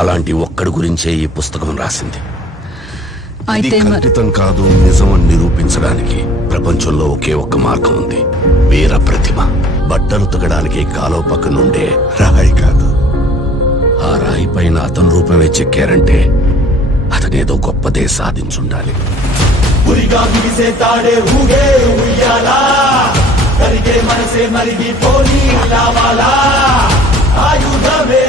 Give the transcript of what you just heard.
అలాంటి ఒక్కడి గురించే ఈ పుస్తకం రాసింది. ఇది అయితే కల్పితం కాదు, నిజమని నిరూపించడానికి ప్రపంచంలో ఒకే ఒక్క మార్గం ఉంది. వీర ప్రతిమ. బట్టలు ఉతకడానికి కాలువ పక్కనుండే రాయి కాదు, ఆ రాయి పైన అతని రూపమే చెక్కారంటే అతనేదో గొప్పదే సాధించుండాలి. ఉరిగా బిగిసే తాడే ఊగే ఉయ్యాలా, కరిగే మనసే మరిగి పోనీ లావాలా, ఆయుధమే